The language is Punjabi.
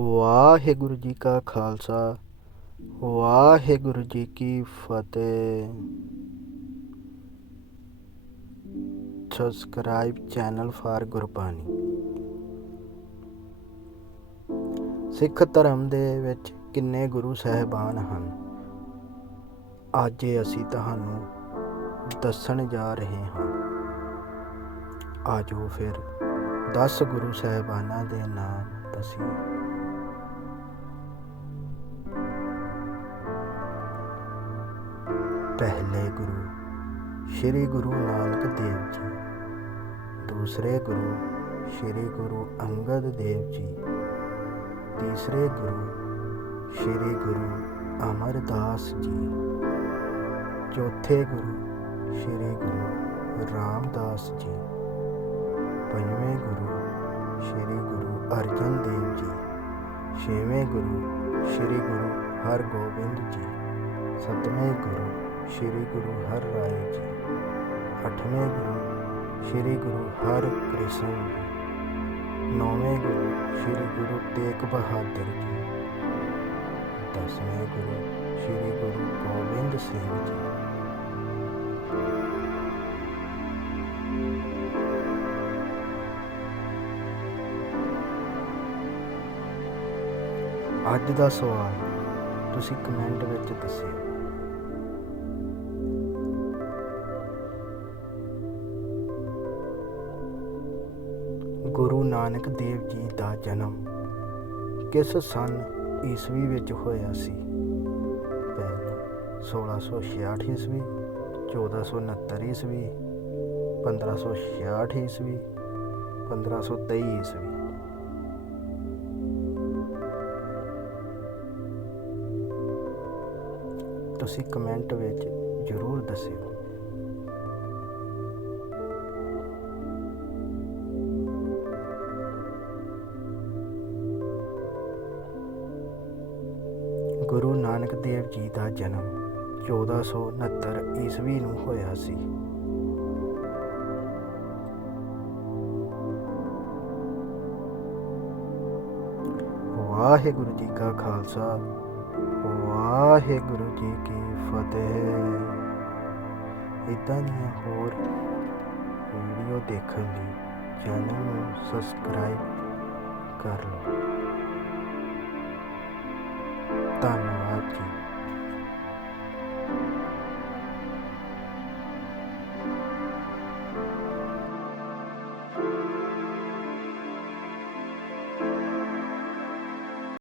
ਵਾਹਿਗੁਰੂ ਜੀ ਕਾ ਖਾਲਸਾ, ਵਾਹਿਗੁਰੂ ਜੀ ਕੀ ਫਤਿਹ। Subscribe channel for Gurbani. Sikh ਧਰਮ ਦੇ ਵਿੱਚ ਕਿੰਨੇ ਗੁਰੂ ਸਾਹਿਬਾਨ ਹਨ? ਅੱਜ ਅਸੀਂ ਤੁਹਾਨੂੰ ਦੱਸਣ ਜਾ ਰਹੇ ਹਾਂ। ਆਜੋ ਫਿਰ 10 ਗੁਰੂ ਸਾਹਿਬਾਨਾਂ ਦੇ ਨਾਮ ਦੱਸੀਏ। ਪਹਿਲੇ ਗੁਰੂ, ਸ੍ਰੀ ਗੁਰੂ ਨਾਨਕ ਦੇਵ ਜੀ। ਦੂਸਰੇ ਗੁਰੂ, ਸ੍ਰੀ ਗੁਰੂ ਅੰਗਦ ਦੇਵ ਜੀ। ਤੀਸਰੇ ਗੁਰੂ, ਸ੍ਰੀ ਗੁਰੂ ਅਮਰਦਾਸ ਜੀ। ਚੌਥੇ ਗੁਰੂ, ਸ੍ਰੀ ਗੁਰੂ ਰਾਮਦਾਸ ਜੀ। ਪੰਜਵੇਂ ਗੁਰੂ, ਸ੍ਰੀ ਗੁਰੂ ਅਰਜਨ ਦੇਵ ਜੀ। ਛੇਵੇਂ ਗੁਰੂ, ਸ੍ਰੀ ਗੁਰੂ ਹਰਗੋਬਿੰਦ ਜੀ। ਸਤਵੇਂ ਗੁਰੂ ਸ੍ਰੀ ਗੁਰੂ ਹਰ ਰਾਏ ਜੀ। ਅੱਠਵੇਂ ਗੁਰੂ ਸ੍ਰੀ ਗੁਰੂ ਹਰ ਕ੍ਰਿਸ਼ਨ ਜੀ। ਨੌਵੇਂ ਗੁਰੂ ਸ੍ਰੀ ਗੁਰੂ ਤੇਗ ਬਹਾਦਰ ਜੀ। ਦਸਵੇਂ ਗੁਰੂ ਸ੍ਰੀ ਗੁਰੂ ਗੋਬਿੰਦ ਸਿੰਘ ਜੀ। ਅੱਜ ਦਾ ਸਵਾਲ ਤੁਸੀਂ ਕਮੈਂਟ ਵਿੱਚ ਦੱਸਿਓ। ਗੁਰੂ ਨਾਨਕ ਦੇਵ ਜੀ ਦਾ ਜਨਮ ਕਿਸ ਸਨ ਈਸਵੀ ਵਿੱਚ ਹੋਇਆ ਸੀ? ਪਹਿਲਾ 1666 ਈਸਵੀ 1469 ਈਸਵੀ 1566 ਈਸਵੀ 1523 ਈਸਵੀ। ਤੁਸੀਂ ਕਮੈਂਟ ਵਿੱਚ ਜ਼ਰੂਰ ਦੱਸਿਓ। ਗੁਰੂ ਨਾਨਕ ਦੇਵ ਜੀ ਦਾ ਜਨਮ 1469 ਈਸਵੀ ਨੂੰ ਹੋਇਆ ਸੀ। ਵਾਹਿਗੁਰੂ ਜੀ ਕਾ ਖਾਲਸਾ, ਵਾਹਿਗੁਰੂ ਜੀ ਕੀ ਫਤਿਹ। ਇਦਾਂ ਦੀਆਂ ਹੋਰ ਵੀਡੀਓ ਦੇਖਣ ਲਈ ਚੈਨਲ ਨੂੰ ਸਬਸਕ੍ਰਾਈਬ ਕਰ ਲਓ।